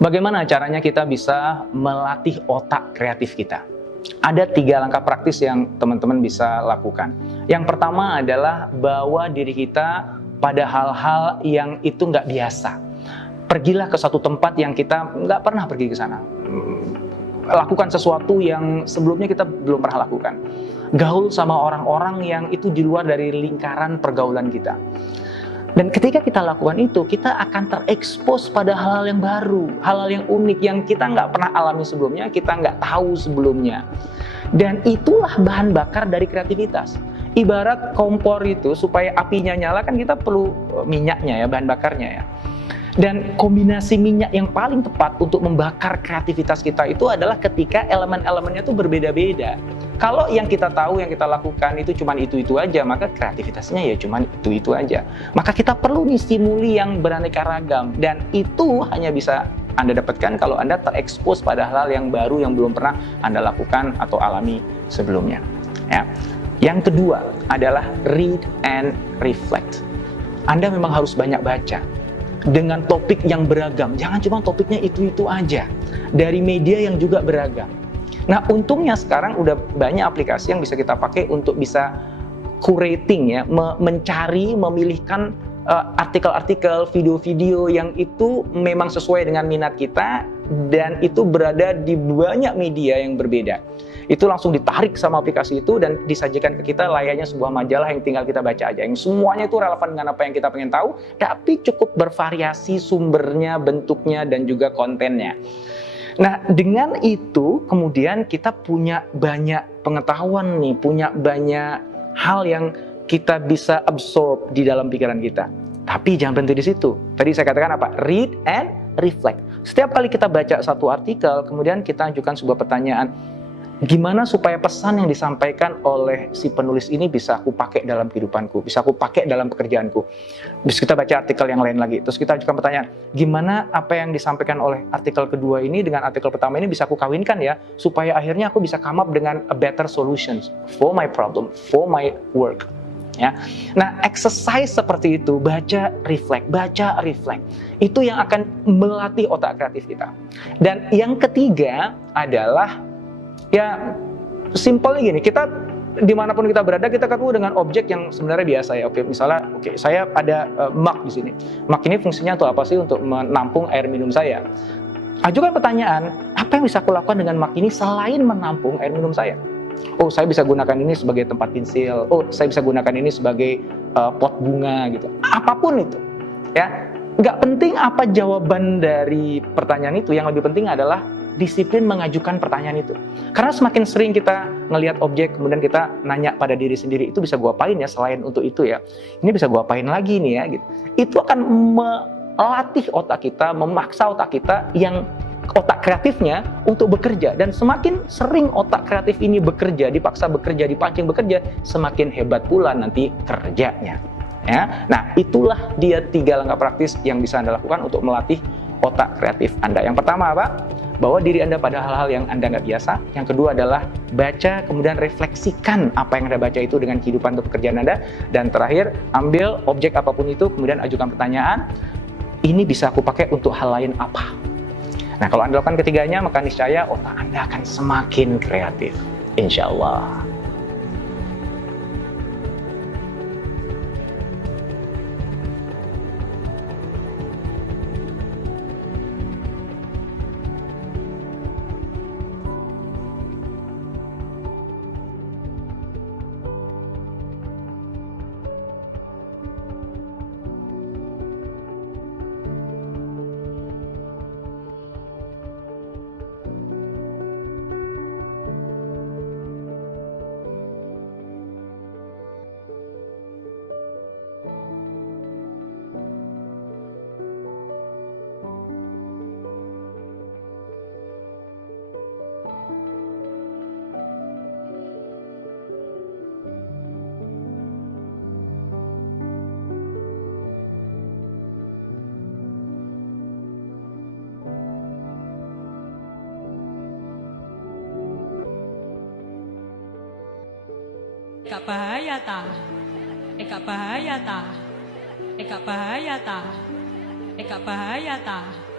Bagaimana caranya kita bisa melatih otak kreatif kita? Ada 3 langkah praktis yang teman-teman bisa lakukan. Yang pertama adalah bawa diri kita pada hal-hal yang itu nggak biasa. Pergilah ke satu tempat yang kita nggak pernah pergi ke sana. Lakukan sesuatu yang sebelumnya kita belum pernah lakukan. Gaul sama orang-orang yang itu di luar dari lingkaran pergaulan kita. Dan ketika kita lakukan itu, kita akan terekspos pada hal-hal yang baru, hal-hal yang unik yang kita nggak pernah alami sebelumnya, kita nggak tahu sebelumnya. Dan itulah bahan bakar dari kreativitas. Ibarat kompor itu, supaya apinya nyala kan kita perlu minyaknya ya, bahan bakarnya ya. Dan kombinasi minyak yang paling tepat untuk membakar kreativitas kita itu adalah ketika elemen-elemennya itu berbeda-beda. Kalau yang kita tahu, yang kita lakukan itu cuma itu-itu aja, maka kreativitasnya ya cuma itu-itu aja. Maka kita perlu nih stimuli yang beraneka ragam, dan itu hanya bisa Anda dapatkan kalau Anda terekspos pada hal yang baru yang belum pernah Anda lakukan atau alami sebelumnya. Ya. Yang kedua adalah read and reflect. Anda memang harus banyak baca dengan topik yang beragam. Jangan cuma topiknya itu-itu aja. Dari media yang juga beragam. Nah, untungnya sekarang udah banyak aplikasi yang bisa kita pakai untuk bisa curating ya, mencari, memilihkan artikel-artikel, video-video yang itu memang sesuai dengan minat kita dan itu berada di banyak media yang berbeda. Itu langsung ditarik sama aplikasi itu dan disajikan ke kita layaknya sebuah majalah yang tinggal kita baca aja. Yang semuanya itu relevan dengan apa yang kita pengen tahu, tapi cukup bervariasi sumbernya, bentuknya, dan juga kontennya. Nah, dengan itu kemudian kita punya banyak pengetahuan nih, punya banyak hal yang kita bisa absorb di dalam pikiran kita. Tapi jangan berhenti di situ. Tadi saya katakan apa? Read and reflect. Setiap kali kita baca satu artikel, kemudian kita ajukan sebuah pertanyaan. Gimana supaya pesan yang disampaikan oleh si penulis ini bisa aku pakai dalam kehidupanku, bisa aku pakai dalam pekerjaanku. Bisa kita baca artikel yang lain lagi, terus kita ajukan pertanyaan, gimana apa yang disampaikan oleh artikel kedua ini dengan artikel pertama ini bisa aku kawinkan ya, supaya akhirnya aku bisa come up dengan a better solutions for my problem, for my work. Ya. Nah, exercise seperti itu, baca, reflect, itu yang akan melatih otak kreatif kita. Dan yang ketiga adalah ya, simpelnya gini, kita dimanapun kita berada, kita ketemu dengan objek yang sebenarnya biasa ya. Misalnya, saya ada mug di sini. Mug ini fungsinya untuk apa sih? Untuk menampung air minum saya. Ajukan pertanyaan, apa yang bisa aku lakukan dengan mug ini selain menampung air minum saya? Oh, saya bisa gunakan ini sebagai tempat pensil. Oh, saya bisa gunakan ini sebagai pot bunga gitu. Apapun itu, ya. Nggak penting apa jawaban dari pertanyaan itu. Yang lebih penting adalah disiplin mengajukan pertanyaan itu. Karena semakin sering kita ngelihat objek, kemudian kita nanya pada diri sendiri, itu bisa gua apain ya selain untuk itu ya? Ini bisa gua apain lagi nih ya? Gitu. Itu akan melatih otak kita, memaksa otak kita yang otak kreatifnya untuk bekerja. Dan semakin sering otak kreatif ini bekerja, dipaksa bekerja, dipancing bekerja, semakin hebat pula nanti kerjanya. Ya? Nah, itulah dia 3 langkah praktis yang bisa Anda lakukan untuk melatih otak kreatif Anda. Yang pertama apa? Bawa diri Anda pada hal-hal yang Anda nggak biasa. Yang kedua adalah baca, kemudian refleksikan apa yang Anda baca itu dengan kehidupan atau pekerjaan Anda. Dan terakhir, ambil objek apapun itu, kemudian ajukan pertanyaan, ini bisa aku pakai untuk hal lain apa? Nah, kalau Anda lakukan ketiganya, maka niscaya otak Anda akan semakin kreatif. Insya Allah. Eka bahaya ta, eka bahaya ta, eka bahaya ta, eka bahaya ta.